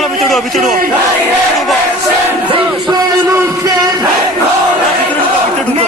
তোমরা ভিতরে ঢুকো।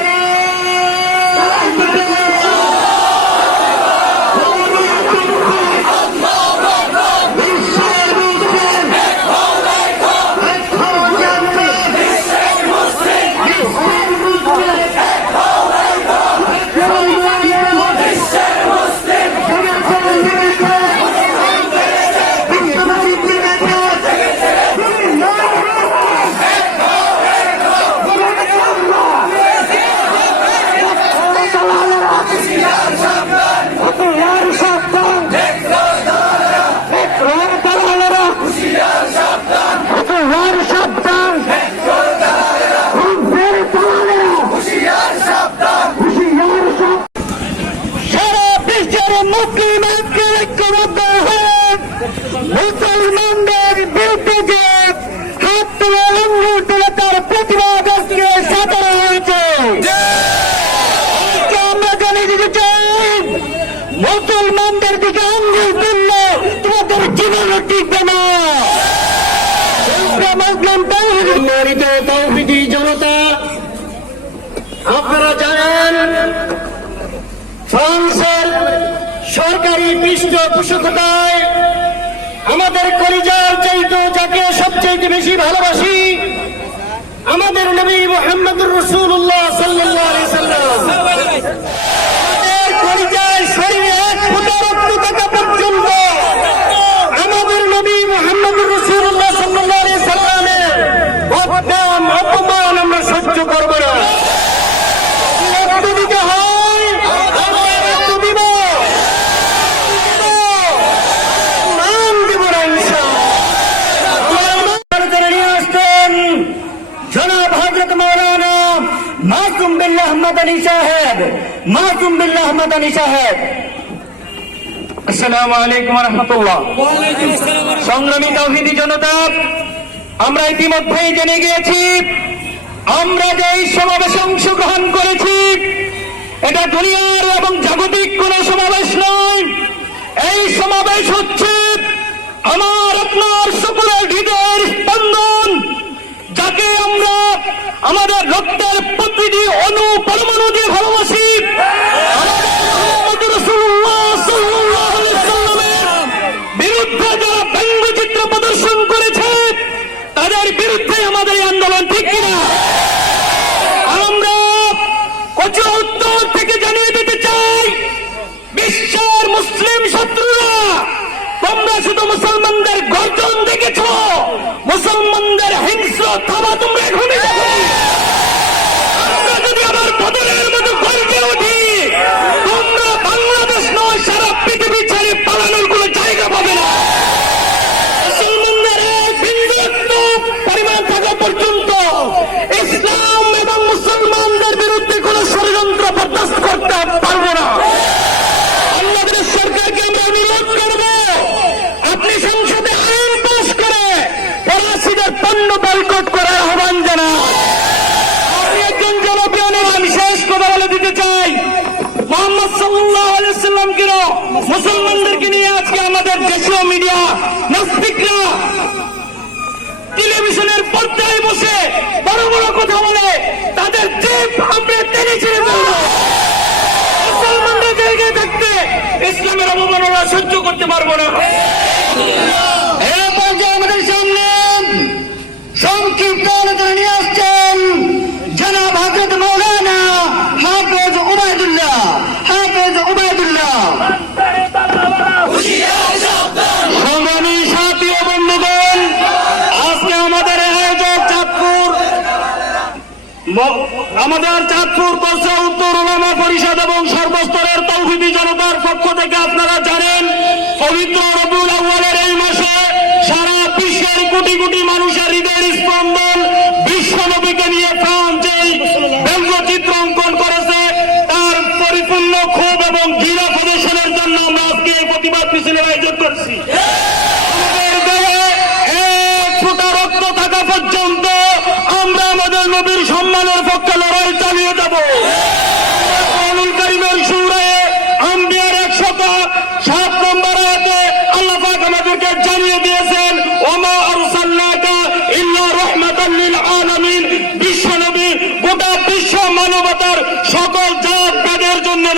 মুসলমানদের বিরুদ্ধে যে হাত তুলে আঙ্গুল তুলে তার প্রতিবাদ আজকে সাজানো হয়েছে। আমরা জানিয়ে দিতে চাই, মুসলমানদের দিকে আঙ্গুল তুললে তোমাদের জীবন টিকবে না। তৌহিদি জনতা, আপনারা জানেন ফ্রান্সের সরকারি পৃষ্ঠপোষকতায় আমাদের কলিজার চাইতো যাকে সবচেয়ে বেশি ভালোবাসি, আমাদের নবী মুহাম্মদুর রাসূলুল্লাহ সাল্লাল্লাহু আলাইহি সাল্লাম, আমাদের কলিজার শরীরে এক ফোঁটা রক্ত থাকা পর্যন্ত আমাদের নবী মুহাম্মদুর রাসূলুল্লাহ সাল্লাল্লাহু আলাইহি সাল্লামের বদনাম অপমান আমরা সহ্য করব না। রক্ত দিতে হয়, আমরা রক্ত দিব, নাম দিব না ইনশাআল্লাহ। নিয়ে আসতেন জনাব হযরত মাওলানা মাসুম বিল্লাহ মাদানী সাহেব, মাসুম বিল্লাহ মাদানী সাহেব। আসসালামু আলাইকুম ওয়া রাহমাতুল্লাহ। সংগ্রামী তাওহীদি জনতা, আমরা ইতিমধ্যেই জেনে গিয়েছি আমরা যে এই সমাবেশে অংশগ্রহণ করেছি এটা দুনিয়ার এবং জাগতিক কোন সমাবেশ নয়। এই সমাবেশ হচ্ছে আমার আপনার সকলের হৃদয়ের স্পন্দন, যাকে আমরা আমাদের রক্তের প্রতিটি অণু পরমাণু দিয়ে ভালোবাসি। বিরুদ্ধে যারা ব্যঙ্গচিত্র প্রদর্শন করেছে তাদের বিরুদ্ধে আমাদের এই আন্দোলন, ঠিক কিনা? আমরা কচু উত্তর থেকে জানিয়ে দিতে চাই, বিশ্বের মুসলিম শত্রুরা, তোমরা শুধু মুসলমানদের গর্জন দেখেছ, মুসলমানদের হিংস্র থাবা তোমরা এখনই দেখো। আমরা যদি আবার বদলের মতো গর্জে উঠি, তোমরা বাংলাদেশ নয় সারা পৃথিবী ছেড়ে পালানোর কোনো জায়গা পাবে না। মুসলমানদের এক বিন্দু পরিমাণ থাকা পর্যন্ত ইসলাম এবং মুসলমানদের বিরুদ্ধে কোন ষড়যন্ত্র বরদাস্ত করতে পারবো না। আমাদের সরকারকে আমরা অনুরোধ করব, আপনি সংসদে আইন পাস করে ফরাসিদের পণ্য বয়কট করার আহ্বান জানান। আপনি একজন জনপ্রিয় নেতা, আমি শেষ কথা বলে দিতে চাই, মুহাম্মদ সাল্লাল্লাহু আলাইহি ওয়াসাল্লামকে মুসলমানদেরকে নিয়ে আজকে আমাদের দেশীয় মিডিয়া নাস্তিকরা টেলিভিশনের পর্দায় বসে বড় বড় কথা বলে, তাদের জিভ আমরা টেনে ছেড়ে দেব। মুসলমানদের জায়গায় থাকতে ইসলামের অবমাননা সহ্য করতে পারবো না। এই পর্যায়ে আমাদের সামনে সংক্ষিপ্ত আলোচনা নিয়ে আসছেন জনাব হযরত মাওলানা হাফেজ উবাইদুল্লাহ, হাফেজ উবাইদুল্লাহ। সংগ্রামী সাথী ও বন্ধুগণ, আজকে আমাদের আয়োজক চাঁদপুর বর্ষা উত্তর উলামা পরিষদ এবং সর্বস্তরের তাওহীদি জনতার পক্ষ থেকে আপনারা জানেন, পবিত্র রবিউল আউয়ালের এই মাসে সারা বিশ্বের কোটি কোটি মানুষের হৃদয়ের স্পন্দন বিশ্বনবীকে নিয়ে ফ্রান্স এই ব্যঙ্গচিত্র অঙ্কন করেছে। তার পরিপূর্ণ ক্ষোভ এবং ঘৃণা প্রদর্শনের জন্য আমরা আজকে এই প্রতিবাদ মিছিলের আয়োজন করছি। আমাদের দেহে এক ফোঁটা রক্ত থাকা পর্যন্ত আমরা আমাদের নবীর সম্মানের পক্ষে লড়াই চালিয়ে যাব।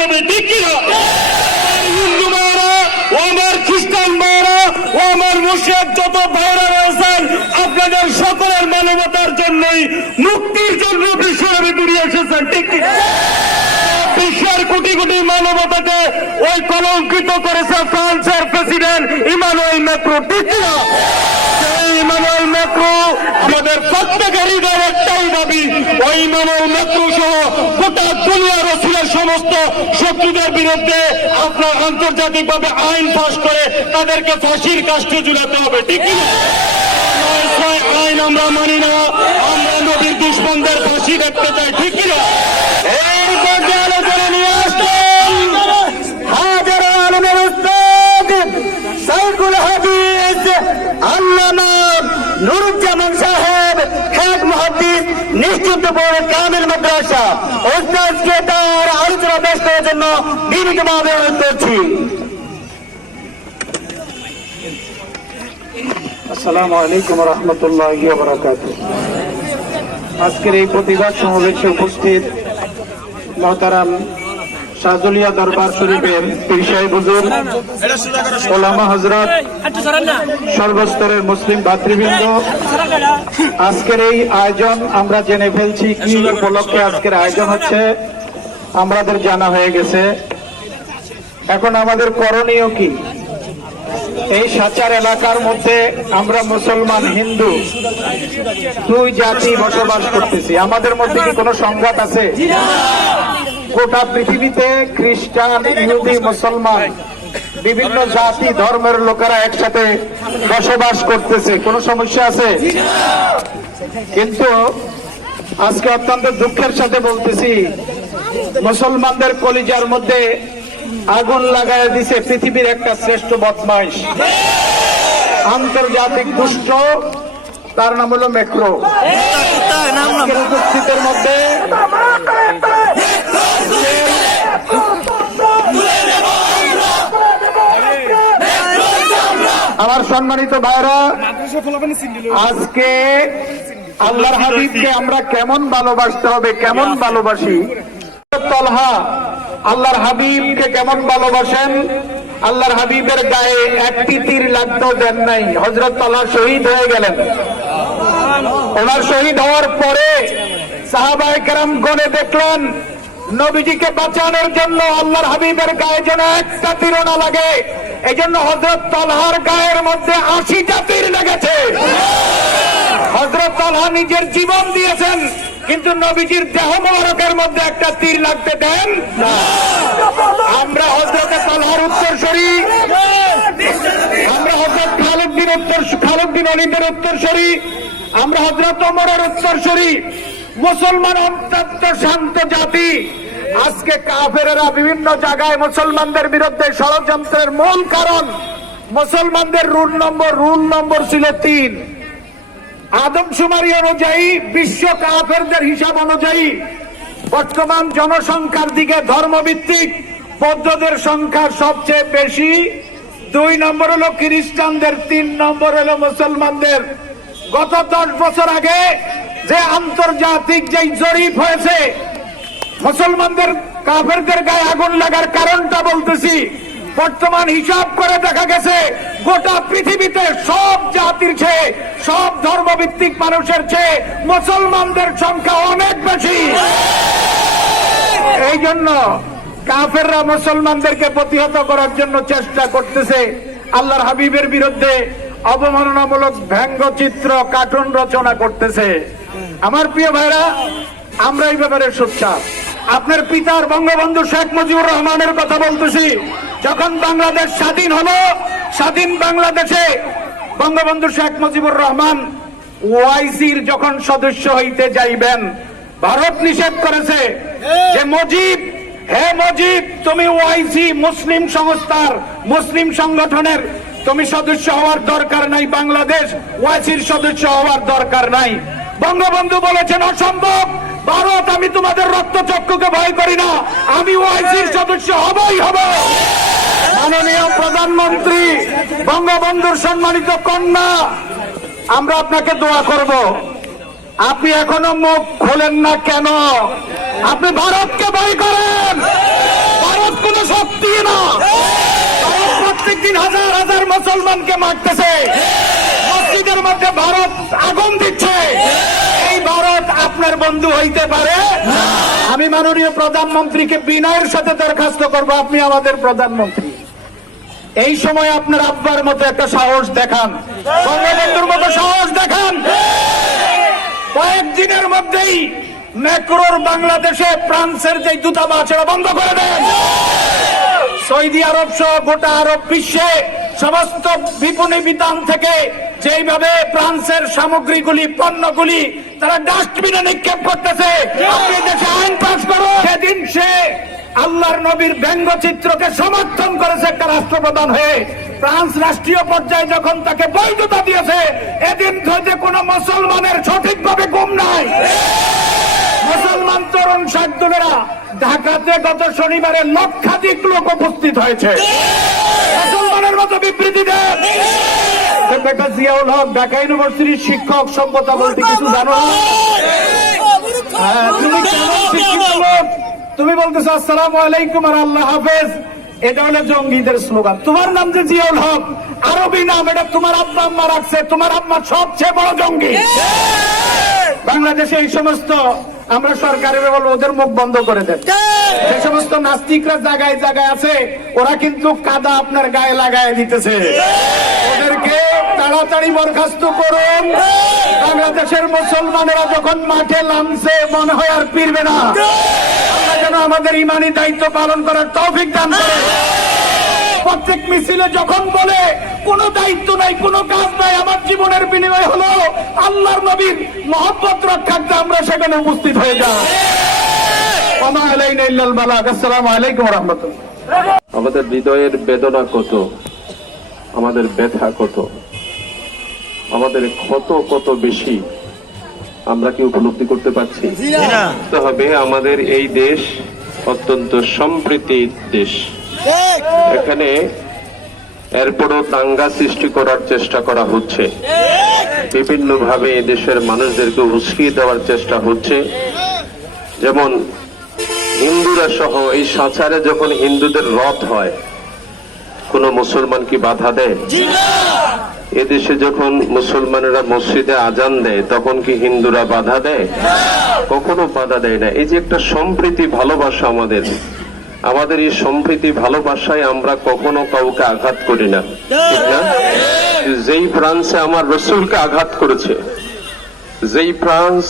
হবে, ঠিক কিনা? হিন্দু ভাইরা ও আমার খ্রিস্টান ভাইরা ও আমার মুসলিম যত ভাইরা রয়েছেন, আপনাদের সকলের মানবতার জন্যই, মুক্তির জন্য বিশ্বনবী দুনিয়া এসেছেন, ঠিক কিনা? বিশ্বের কোটি কোটি মানবতাকে ওই কলঙ্কিত করেছে ফ্রান্সের প্রেসিডেন্ট ইমানুয়েল ম্যাক্রো, ঠিক কিনা? সেই ইমানুয়েল ম্যাক্রো আমাদের প্রত্যেকের হৃদয়ের একটাই দাবি, ওই ইমানুয়েল ম্যাক্রো সহ গোটা দুনিয়ার রসুলের সমস্ত শত্রুদের বিরুদ্ধে আপনার আন্তর্জাতিকভাবে আইন পাশ করে তাদেরকে ফাঁসির কাষ্ঠে ঝুলাতে হবে, ঠিক কিনা? আইন আমরা মানি না, আমরা নবীর দুশ্মনদের ফাঁসি দেখতে চাই, ঠিক কিনা? এর মধ্যে আলোচনা নিয়ে আসতেন হাজারো আলমের উস্তাদ সাইকুল হাদিস আল্লামা নুরুজ্জামান সাহেব, হেড মুহাদ্দিস নিশ্চিন্তপুর কামিল মাদ্রাসা, উস্তাদকে তার আলোচনা পেশ করার জন্য বিনীতভাবে অনুরোধ করছি। আসসালামু আলাইকুম ওয়া রাহমাতুল্লাহি ওয়া বারাকাতুহু। আজকের এই প্রতিবাদ সমাবেশে উপস্থিত মহতারাম শাহজুলিয়া দরবার শরীফের পীর সাহেব হুজুর, ওলামা হযরত, সর্বস্তরের মুসলিম ভাতৃবৃন্দ, আজকের এই আয়োজন আমরা জেনে ফেলছি কি উপলক্ষে আজকের আয়োজন হচ্ছে, আমাদের জানা হয়ে গেছে। এখন আমাদের করণীয় কি? এই সাচার এলাকার মধ্যে আমরা মুসলমান হিন্দু দুই জাতি বসবাস করতেছি, আমাদের মধ্যে কি কোনো সংঘাত আছে? গোটা পৃথিবীতে খ্রিস্টান, ইহুদি, মুসলমান বিভিন্ন জাতি ধর্মের লোকেরা একসাথে বসবাস করতেছে, কোনো সমস্যা আছে? কিন্তু আজকে অত্যন্ত দুঃখের সাথে বলতেছি, মুসলমানদের কলিজার মধ্যে আগুন লাগায় দিছে পৃথিবীর একটা শ্রেষ্ঠ বদমাইশ, আন্তর্জাতিক দুষ্ট, তার নাম হলো ম্যাক্রো। উপস্থিতের মধ্যে আমার সম্মানিত ভাইরা, আজকে আল্লাহর হাবিবকে আমরা কেমন ভালোবাসতে হবে, কেমন ভালোবাসি? তলহা আল্লাহর হাবিবকে কেমন ভালোবাসেন? আল্লাহর হাবিবের গায়ে একটি তীর লাগতেও দেন নাই। হযরত তলহা শহীদ হয়ে গেলেন। ওনার শহীদ হওয়ার পরে সাহাবায়ে কেরাম গনে দেখলেন নবীজিকে বাঁচানোর জন্য আল্লাহর হাবিবের গায়ে যেন একটা তীর না লাগে, এই জন্য হযরত তলহার গায়ের মধ্যে 80টা তীর লেগেছে। হযরত তলহা নিজের জীবন দিয়েছেন, কিন্তু নবীজির দেহ মোবারকের মধ্যে একটা তীর লাগতে দেন না। আমরা হযরতে তলহার উত্তরসূরি, আমরা হযরত খালিদ বিন ওলীদের উত্তরসূরি, আমরা হযরত ওমরের উত্তরসূরি, মুসলমান অত্যন্ত শান্ত জাতি। আজকে কাফেরেরা বিভিন্ন জায়গায় মুসলমানদের বিরুদ্ধে ষড়যন্ত্রের মূল কারণ, মুসলমানদের রুল নম্বর ছিল 3। আদমশুমারি অনুযায়ী, বিশ্ব কাফেরদের হিসাব অনুযায়ী বর্তমান জনসংখ্যার দিকে ধর্মভিত্তিক বৌদ্ধদের সংখ্যা সবচেয়ে বেশি, 2 নম্বর হলো খ্রিস্টানদের, 3 নম্বর হলো মুসলমানদের। গত 10 বছর আগে যে আন্তর্জাতিক যে জরিপ হয়েছে, মুসলমানদের কাফেরদের গায়ে আগুন লাগার কারণটা বলতেছি, বর্তমান হিসাব করে দেখা গেছে গোটা পৃথিবীতে সব জাতির চেয়ে, সব ধর্মভিত্তিক মানুষের চেয়ে মুসলমানদের সংখ্যা অনেক বেশি। এই জন্য কাফেররা মুসলমানদেরকে প্রতিহত করার জন্য চেষ্টা করতেছে, আল্লাহর হাবিবের বিরুদ্ধে অবমাননামূলক ব্যঙ্গচিত্র, কার্টুন রচনা করতেছে। আমার প্রিয় ভাইরা, আমরা এই ব্যাপারে সোচ্চার। আপনার পিতার বঙ্গবন্ধু শেখ মুজিবুর রহমানের কথা বলতেছি। যখন বাংলাদেশ স্বাধীন হলো, স্বাধীন বাংলাদেশে বঙ্গবন্ধু শেখ মুজিবুর রহমান ওআইসির যখন সদস্য হইতে যাইবেন, ভারত নিষেধ করেছে যে মুজিব, হে মুজিব, তুমি ওআইসি মুসলিম সংস্থার, মুসলিম সংগঠনের তুমি সদস্য হওয়ার দরকার নাই, বাংলাদেশ ওআইসির সদস্য হওয়ার দরকার নাই। বঙ্গবন্ধু বলেছেন অসম্ভব, ভারত, আমি তোমাদের রক্তচক্ষুকে ভয় করি না, আমি ওআইসির সদস্য হবই হব। মাননীয় প্রধানমন্ত্রী, বঙ্গবন্ধুর সম্মানিত কন্যা, আমরা আপনাকে দোয়া করব। আপনি এখনো মুখ খোলেন না কেন? আপনি ভারতকে ভয় করেন, মুসলমানকে মারতেছে, মসজিদের মধ্যে ভারত আগুন দিচ্ছে, এই ভারত আপনার বন্ধু হইতে পারে? আমি মাননীয় প্রধানমন্ত্রীকে বিনয়ের সাথে দরখাস্ত করব, আপনি আমাদের প্রধানমন্ত্রী, এই সময় আপনার আব্বার মতো একটা সাহস দেখান, বঙ্গবন্ধুর মতো সাহস দেখান। কয়েকদিনের মধ্যেই ম্যাক্রোর বাংলাদেশে ফ্রান্সের যে দূতাবাস সেটা বন্ধ করে দেন। সৌদি আরব সহ গোটা আরব বিশ্বে সমস্ত বিপণী বিতান থেকে যেইভাবে ফ্রান্সের সামগ্রীগুলি, পণ্যগুলি তারা ডাস্টবিনে নিক্ষেপ করতেছে, আপনি দেশে আইন পাস করুন। সেদিন সে আল্লাহর নবীর ব্যঙ্গচিত্রকে সমর্থন করেছে একটা রাষ্ট্রপ্রধান হয়ে, ফ্রান্স রাষ্ট্রীয় পর্যায়ে যখন তাকে বৈধতা দিয়েছে, এদিন হইতে কোন মুসলমানের সঠিকভাবে ঘুম নাই। মুসলমান তরুণ শাকদুলেরা ঢাকাতে গত শনিবারে লক্ষাধিক লোক উপস্থিত হয়েছে, মুসলমানের মতো বিবৃতি দেন। বেটা জিয়াউল হক ঢাকা ইউনিভার্সিটির শিক্ষক, সভ্যতা বলতে কিছু জানো না? তুমি কেমন শিক্ষিত লোক? তুমি বলতেছো আসসালামু আলাইকুম আর আল্লাহ হাফেজ, এটা হলো জঙ্গিদের স্লোগান। তোমার নাম যে জিয়াউল হক, আরবি নাম, এটা তোমার আব্বা আম্মা রাখছে, তোমার আম্মা সবচেয়ে বড় জঙ্গি। বাংলাদেশে এই সমস্ত, আমরা সরকারের বলবো ওদের মুখ বন্ধ করে দেন। যে সমস্ত নাস্তিকরা জায়গায় জায়গায় আছে, ওরা কিন্তু কাদা আপনার গায়ে লাগায় দিতেছে, ওদেরকে তাড়াতাড়ি বরখাস্ত করুন। বাংলাদেশের মুসলমানেরা যখন মাঠে নামছে মনে হয় আর ফিরবে না, আমরা যেন আমাদের ইমানি দায়িত্ব পালন করার তৌফিক দান করে। প্রত্যেক মিছিলে যখন বলে কোনো দায়িত্ব নাই, কোনো কাজ নাই, আমার জীবনের বিনিময় হলো আল্লাহর নবীর মহব্বত রক্ষার্থে আমরা সেখানে উপস্থিত হয়ে যাই। ওমা আলাইনা ইল্লাল বালাগ। আসসালামু আলাইকুম ওয়া রাহমাতুল্লাহ। আমাদের হৃদয়ের বেদনা কত, আমাদের ব্যথা কত, আমাদের ক্ষত কত বেশি আমরা কি উপলব্ধি করতে পারছি? হবে আমাদের এই দেশ অত্যন্ত সম্প্রীতির দেশ, এখানে এরপরও দাঙ্গা সৃষ্টি করার চেষ্টা করা হচ্ছে, বিভিন্ন ভাবে এদেশের মানুষদেরকে উস্কিয়ে দেওয়ার চেষ্টা হচ্ছে। যেমন হিন্দুরা সহ এই সাঁচারে যখন হিন্দুদের রথ হয়, কোন মুসলমান কি বাধা দেয়? এদেশে যখন মুসলমানেরা মসজিদে আজান দেয়, তখন কি হিন্দুরা বাধা দেয়? কখনো বাধা দেয় না। এই যে একটা সম্প্রীতি ভালোবাসা আমাদের এই সম্প্রীতি ভালোবাসায় আমরা কখনো কাউকে আঘাত করি না, ঠিক না? যেই ফ্রান্সে আমার রসুলকে আঘাত করেছে, যেই ফ্রান্স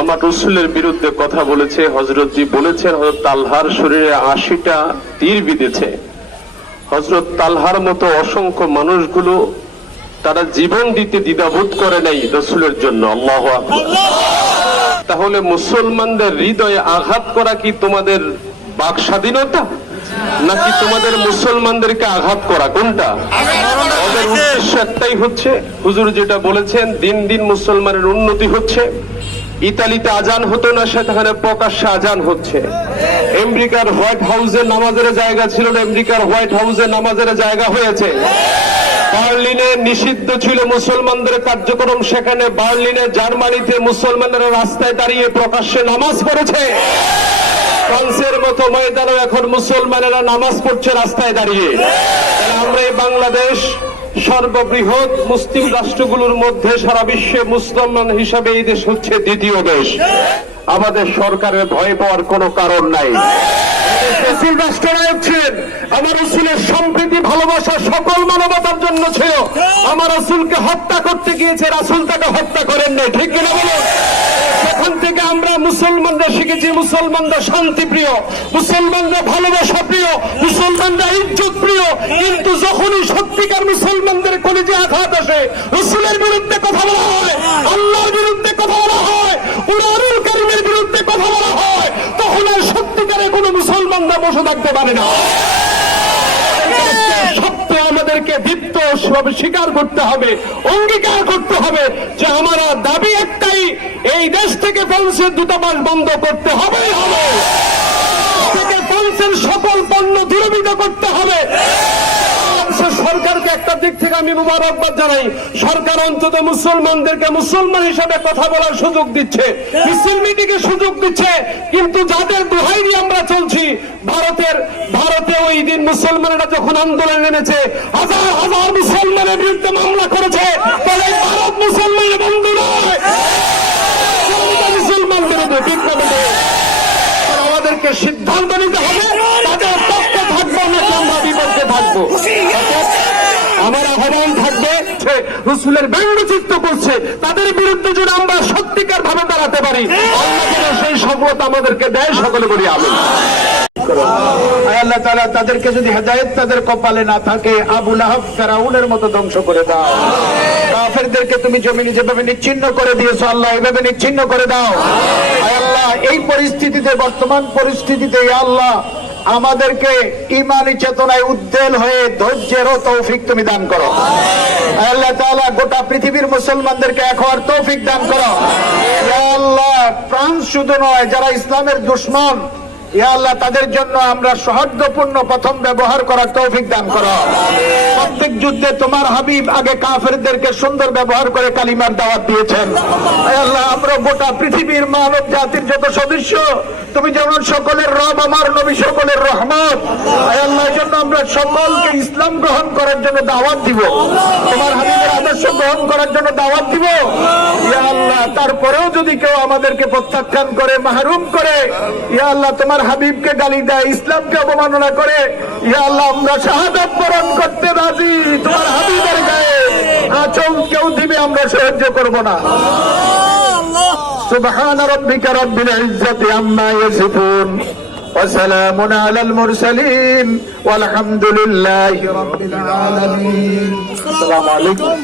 আমার রসুলের বিরুদ্ধে কথা বলেছে, হযরতজি বলেছেন হযরত তালহার শরীরে 80টা তীর বিঁধেছে, হযরত তালহার মতো অসংখ্য মানুষগুলো তারা জীবন দিতে দ্বিধাবোধ করে নাই রসুলের জন্য। আল্লাহু আকবার। তাহলে মুসলমানদের হৃদয়ে আঘাত করা কি তোমাদের বাক স্বাধীনতা, নাকি তোমাদের মুসলমানদেরকে আঘাত করা? কোনটা? ওদের উদ্দেশ্য একটাই হচ্ছে, হুজুর যেটা বলেছেন, দিন দিন মুসলমানের উন্নতি হচ্ছে। ইতালিতে আজান হতো না, সেখানে প্রকাশ্যে আজান হচ্ছে। আমেরিকার হোয়াইট হাউসে নামাজের জায়গা ছিল না, আমেরিকার হোয়াইট হাউসে নামাজের জায়গা হয়েছে। বার্লিনে নিষিদ্ধ ছিল মুসলমানদের কার্যক্রম, সেখানে বার্লিনে, জার্মানিতে মুসলমানরা রাস্তায় দাঁড়িয়ে প্রকাশ্যে নামাজ পড়েছে। ফ্রান্সের মতো ময়দানে এখন মুসলমানেরা নামাজ পড়ছে রাস্তায় দাঁড়িয়ে। আমরা এই বাংলাদেশ সর্ববৃহৎ মুসলিম রাষ্ট্রগুলোর মধ্যে সারা বিশ্বে মুসলমান হিসাবে এই দেশ হচ্ছে দ্বিতীয় দেশ। আমাদের সরকারের ভয় পাওয়ার কোনো কারণ নাই। রাষ্ট্রনায়ক ছিলেন, আমার রাসূলের সম্প্রীতি ভালোবাসা সকল মানবতার জন্য ছিল। আমার রাসূলকে হত্যা করতে গিয়েছে, রাসূল তাকে হত্যা করেন নাই, ঠিক কিনা বলুন? সেখান থেকে আমরা মুসলমানরা শিখেছি, মুসলমানরা শান্তি প্রিয়, মুসলমানরা ভালোবাসা প্রিয়, মুসলমানরা ইজ্জত প্রিয়। কিন্তু যখনই সত্যিকার মুসলমানদের কলিজে আঘাত আসে, রাসূলের বিরুদ্ধে কথা বলা হয়, আল্লাহর বিরুদ্ধে কথা বলা হয়, কুরআনুল কারীমের বিরুদ্ধে কথা বলা হয়, তখন আর সত্যিকারে কোনো মুসলমানরা বসে থাকতে পারে না। সত্য আমাদেরকে দীপ্ত স্বীকার করতে হবে, অঙ্গীকার করতে হবে যে আমরা দাবি একটাই, এই দেশ থেকে ফ্রান্সের দূতাবাস বন্ধ করতে হবে, থেকে ফ্রান্সের সকল পণ্য দূরীভূত করতে হবে। সরকারকে একটা দিক থেকে আমি মুবারকবাদ জানাই, সরকার অন্তত মুসলমানদেরকে মুসলমান হিসাবে কথা বলার সুযোগ দিচ্ছে, মিছিল মিটিংকে সুযোগ দিচ্ছে। কিন্তু যাদের দোহাই দিয়ে আমরা চলছি, ভারতে ওই দিন মুসলমানেরা যখন আন্দোলনে নেমেছে, হাজার হাজার মুসলমানের বিরুদ্ধে মামলা করেছে, তবে ভারত মুসলমানের বন্ধু নয়, মুসলমানদের বিপ্লবে আমাদেরকে সিদ্ধান্ত নিতে হবে, তাদের পক্ষে থাকবো নাকি আমরা বিপক্ষে থাকবো। আমার আহ্বান থাকবে, রসুলের ব্যঙ্গচিত্র করছে তাদের বিরুদ্ধে যদি আমরা সত্যিকার ভাবে দাঁড়াতে পারি, আল্লাহ যেন সেই সফলতা আমাদেরকে দেয়, সকলে বলি আমিন। আল্লাহ তাআলা তাদেরকে যদি হেদায়েত তাদের কপালে না থাকে, আবু লাহাব ফেরাউনের মতো ধ্বংস করে দাও। কাফেরদেরকে তুমি জমিনে যেভাবে নিচ্ছিন্ন করে দিয়েছো, আল্লাহ এভাবে নিচ্ছিন্ন করে দাও। আল্লাহ এই পরিস্থিতিতে, বর্তমান পরিস্থিতিতে আল্লাহ আমাদেরকে ঈমানী চেতনায় উদ্বেল হয়ে ধৈর্যেরও তৌফিক তুমি দান করো। আল্লাহ তাআলা গোটা পৃথিবীর মুসলমানদেরকে এক হওয়ার তৌফিক দান করো। ইয়া আল্লাহ, ফ্রান্স শুধু নয়, যারা ইসলামের দুশমন, ইয়া আল্লাহ তাদের জন্য আমরা সৌহার্দ্যপূর্ণ প্রথম ব্যবহার করার তৌফিক দান করো। প্রত্যেক যুদ্ধে তোমার হাবিব আগে কাফেরদেরকে সুন্দর ব্যবহার করে কালিমার দাওয়াত দিয়েছেন। ইয়া আল্লাহ, আমরা গোটা পৃথিবীর মানব জাতির যত সদস্য, তুমি যেমন সকলের রব, আমার নবী সকলের রহমত। ইয়া আল্লাহ, এই জন্য আমরা সকলকে ইসলাম গ্রহণ করার জন্য দাওয়াত দিব, তোমার হাবিবের আদর্শ গ্রহণ করার জন্য দাওয়াত দিব। ইয়া আল্লাহ, তারপরেও যদি কেউ আমাদেরকে প্রত্যাখ্যান করে, মাহরুম করে, ইয়া আল্লাহ তোমার হাবিবকে গালি দেয়, ইসলামকে অবমাননা করে, ইয়া আল্লাহ আমরা শাহাদাত বরণ করতে রাজি। তোমার হাবিবের গায়ে আঁচল কেউ দিবে, আমরা সহ্য করব না। সুবহান রাব্বিকা রাব্বিল ইজ্জাতি আম্মা ইয়াসিফুন ওয়া সালামুন আলাল মুরসালিন ওয়াল হামদুলিল্লাহি রাব্বিল আলামিন। আসসালামু আলাইকুম।